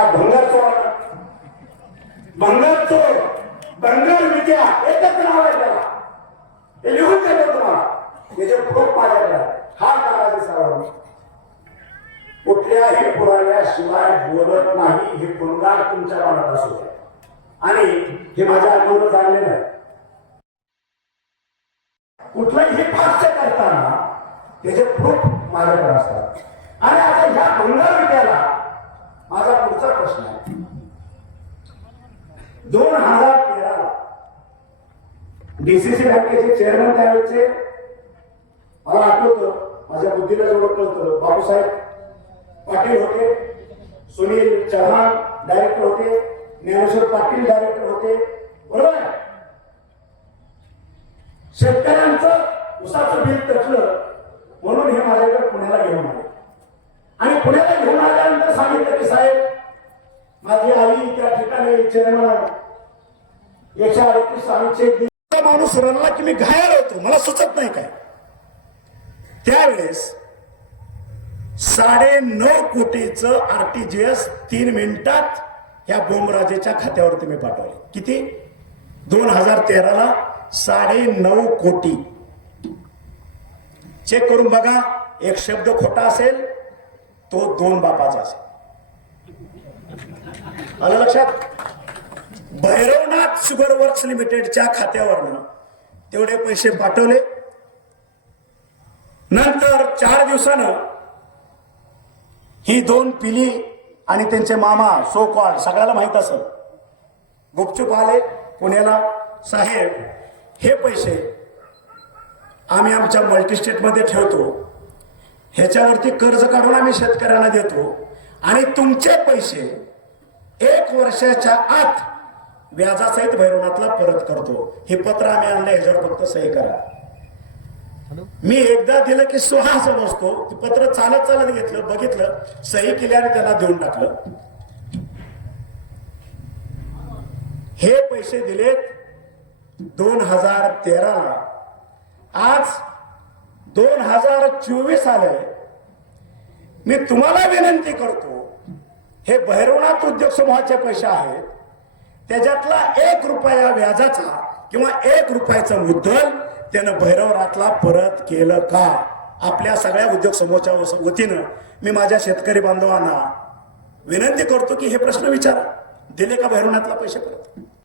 काय भंगार चोर. भंगर चोर. भंगर विद्या. एकच नाव आहे त्याला. ते लिहून देतो तुम्हाला. त्याचे खूप माझ्याकडे हा काळाची सवाल कुठल्याही पुराव्याशिवाय बोलत नाही हे गुणगार तुमच्या मनात असू द्या आणि हे माझ्या अनुभव झालेलं आहे कुठलंही भाष्य करताना त्याचे प्रूफ माझ्याकडे असतात. आणि आता ह्या भंगार प्रश्न आहे. दोन हजार तेरा डीसीसी बँकेचे चेअरमन त्यावेळेचे मला आठवतं माझ्या बुद्धीला जवळ कळतं बाबूसाहेब पाटील होते सुनील चव्हाण डायरेक्टर होते ज्ञानेश्वर पाटील डायरेक्टर होते. बरोबर शेतकऱ्यांचं उसाचं बिल तटलं म्हणून हे माझ्याकडे पुण्याला घेऊन आले. आणि पुण्याला घेऊन आल्यानंतर सांगितलं की साहेब माझी आई त्या ठिकाणी चेअरमन एकशे अडतीस आम्ही माणूस रडला की मी घायल होतो. मला सुचत नाही काय. त्यावेळेस साडे नऊ कोटीचं आरटीजीएस तीन मिनिटात या बोमराजेच्या खात्यावर तुम्ही पाठवले. किती? दोन हजार तेराला साडे नऊ कोटी. चेक करून बघा. एक शब्द खोटा असेल तो दोन बापाचा असेल. आलं लक्षात? भैरवनाथ शुगर वर्क्स लिमिटेडच्या खात्यावरनं तेवढे पैसे पाठवले. नंतर चार दिवसानं ही दोन पिली आणि त्यांचे मामा सो कॉल सगळ्याला माहीत असत गुपचूप आले पुण्याला. साहेब हे पैसे आम्ही आमच्या मल्टीस्टेटमध्ये ठेवतो. ह्याच्यावरती कर्ज काढून आम्ही शेतकऱ्यांना देतो. आणि तुमचे पैसे एक वर्षाच्या आत व्याजासहित भैरवनाथला परत करतो. हे पत्र आम्ही आणलं ह्याच्यावर फक्त सही करा. मी एकदा दिलं की सुहा समजतो. ते पत्र चालत चालत घेतलं बघितलं सही केल्याने त्यांना देऊन टाकलं. हे पैसे दिलेत दोन हजार तेराला. आज दोन हजार चोवीस आले मी तुम्हाला विनंती करतो हे भैरवनाथ उद्योग समूहाचे पैसे आहेत. त्याच्यातला एक रुपया व्याजाचा किंवा एक रुपयाचं मुद्दल त्यानं भैरवनाथला परत केलं का? आपल्या सगळ्या उद्योग समूहाच्या वतीनं मी माझ्या शेतकरी बांधवांना विनंती करतो की हे प्रश्न विचारा. दिले का भैरवनाथला पैसे परत?